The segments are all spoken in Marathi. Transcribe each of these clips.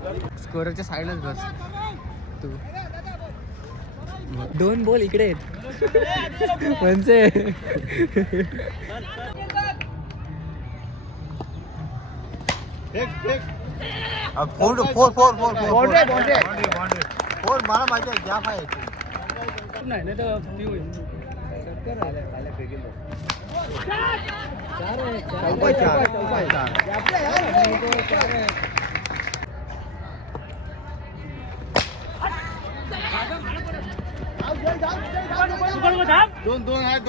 स्कोरच्या साईडलाच बस तू. 2 बॉल इकडे आहेत म्हणजे फोर मला माहिती आहे गॅप आहे नाही तर दोन आहेत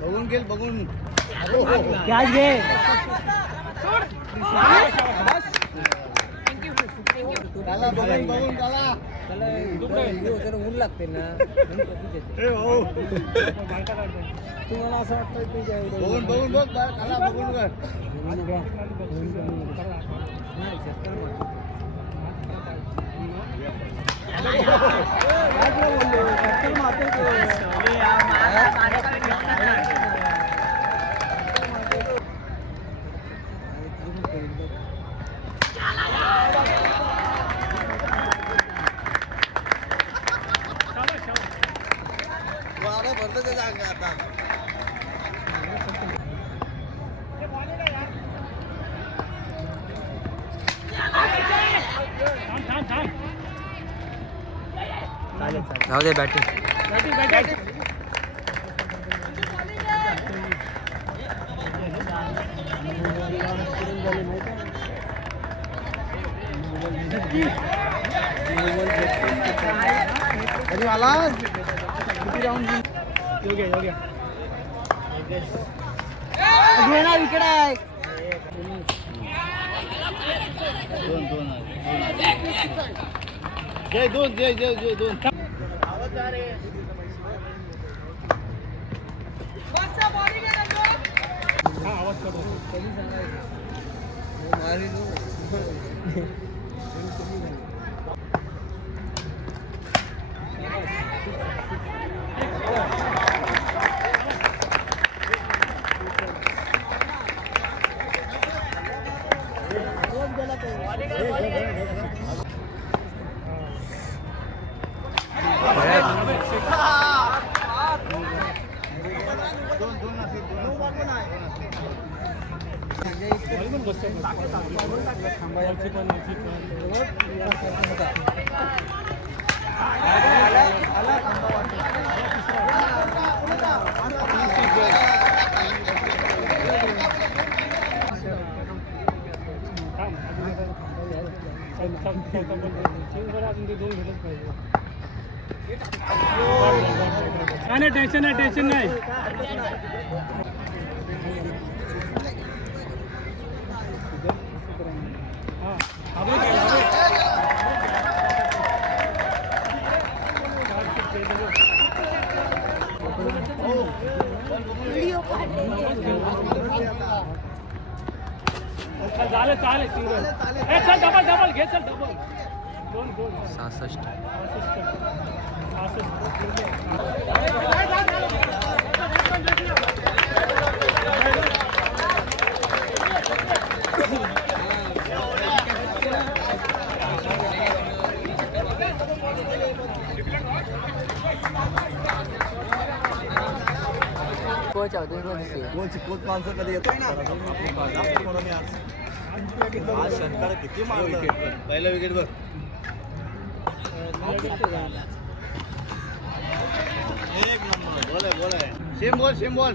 बघून गेल बघून कॅच घे. बघून त्याला ऊन लागते ना तुम्हाला असं वाटतं बघून बघून बघ काला बघून कर जाऊ दे बॅटिंग. विकेट आहे दोन जय दोन टेन्शन नाही चालेल चल डबल घे चल डबल 66 कोच माणसं कधी येतो शंकर किती मारलं पहिला विकेट बघ एक नंबर बोल सेम बॉल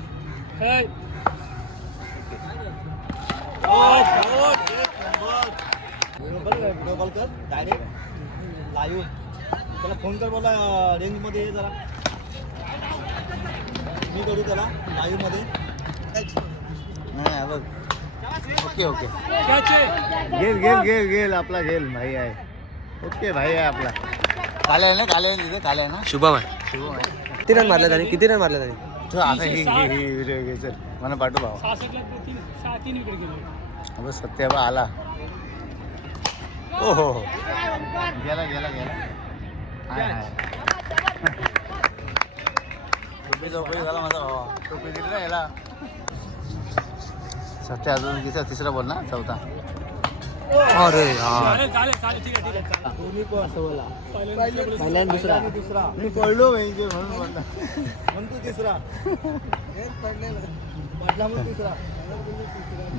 बॉल कर डायरेक्ट लाईव्ह त्याला फोन कर बोला रेंज मध्ये ये जरा मी करू त्याला लाईव्ह मध्ये नाही बघ ओके गेल आपला गेल भाई आहे ओके भाई आहे आपला काले आहे ना तिथे काले आहे ना शुभम आहे किती रन मारले त्याने तो आता ही व्हिडिओ घे चल मला पाठव भावा 66 ला 3 विकेट गेले. अब सत्याबा आला. ओ हो गेला गेला गेला. टोपी चौपी झाला माझा भावा. टोपी दिली ना याला. सत्या अजून तिसरा बॉल ना चौथा. अरे हा चालेल ठीक आहे. दोन्ही पण पहिला दुसरा मी पडलो म्हणजे म्हणून पडला. म्हणून तू तिसरा पडला म्हणून तिसरा.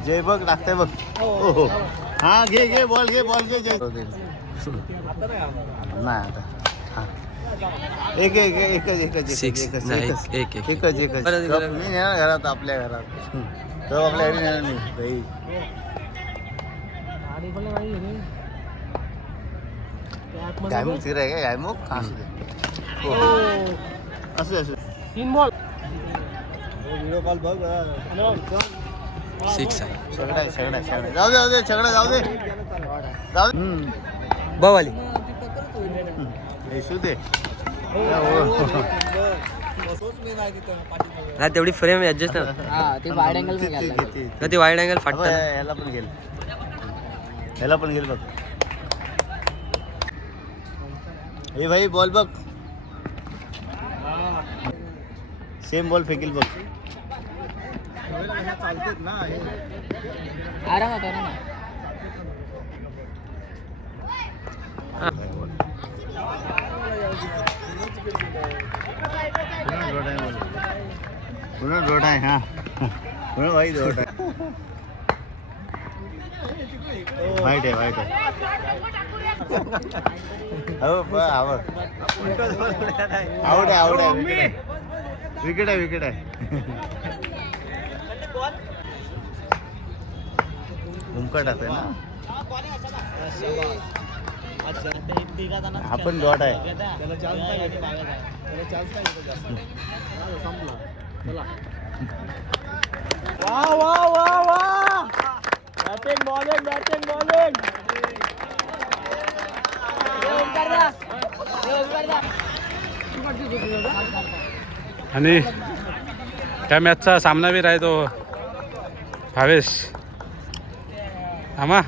जय बघ लागतंय बघ. हो. हा घे बॉल घे जय आता नाही आला. नाही आता हा एक मी नेणार घरात आपल्या घरात. तो आपल्या घरी नेणार नाही भाई. गायमुख तिकडे आहे का गायमुख असू दे. असू 3 बॉल. व्हिडिओ कॉल बघ. सगळं आहे जाऊ दे जाऊ दे बावाली येसू दे. नाही तेवढी फ्रेम ऍडजस्ट ते वाईड अँगल ना ती वाईड अँगल फाटत. याला पण गेल बघ. हे भाई बॉल बघ. सेम बॉल फेकील बघ. चालतेच ना आरामात. पुन्हा रोड आहे हा. पुन्हा भाई रोड आहे. वाईट आहे हो आवड विकेट आहे. उमकट आहे ना. आपण डॉट आहे. त्याला चान्स नाही भेटत. संपला. चला. वा बॅटिंग बॉलिंग. आणि त्या मॅचचा सामनावीर आहे तो भावेश आमा.